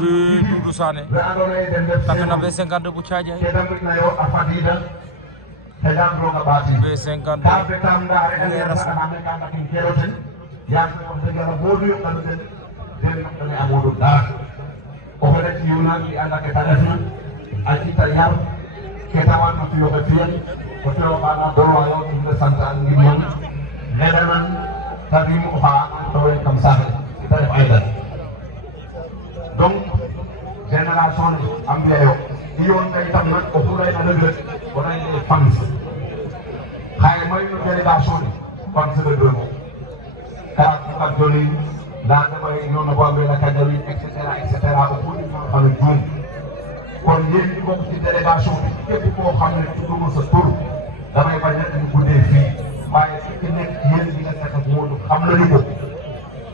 oui Doudou Sané tapé na B52 bu Thiadiaye B52 mu ngi rasu donc génération ni am yayo yon tay tam nak ko fulay na deug wonay les fans xay moy no délégation ni fans de deux ka ka joli da moy non na bobe la kadali etc ko fu ni ma xala dum kon yeen ni bokk ci délégation bi képp ko xamné tuddu sa tour damay bañ nak ñu guddé fi waye ci nek yeen bi nga tek ak modu xam nañu ko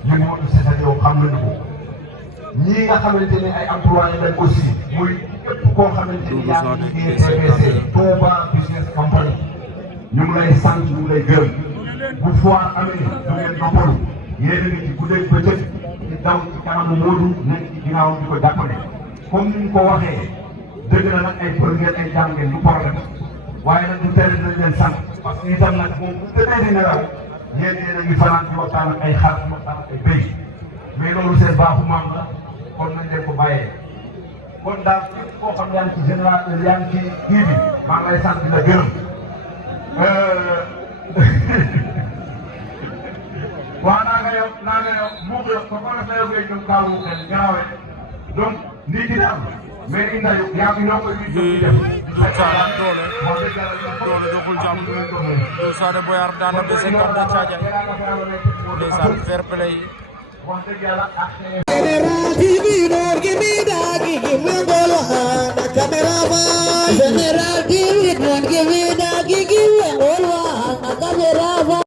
ñu modu ci sa yow xam nañu ko ñii nga xamante ni ay employé lañ aussi muy képp koo xamante ni yaa ngi liggéey TBC Touba Business Company ñu ngi lay sant ñu ngi lay gërëm bu foire amee du ngeen noppalu yéen a ngi ci guddeeg bëccëg di daw ci kanamu Modou nekk ci ginnaawam di ko jàppale comme ni ñu ko waxee dëgg na nag ay për ngeen ay jàng ngeen du problème waaye nag du tere dinañ leen sant parce que itam nag moom bu tëddee di nelaw yéen a ngi fanaan di waxtaan ak ay xar di waxtaan ak ay béy mais loolu seen baaxu maam la kon nañ leen ko bàyyee kon daal képp koo xam yaa ngi ci général yaa ngi ci kii bi maa ngi lay sant di la gërëm waaw naa nga yow mu ko ko ko la yow ngay ñëw kaawu xel garaawee donc lii di am mais ni ndayu yaa ngi ñoo koy ñu def Doudou Sané doole dogul jàmm Doudou Sané Boyar daan na B52 Thiadiaye ndeysaan fair play wax dëgg yàlla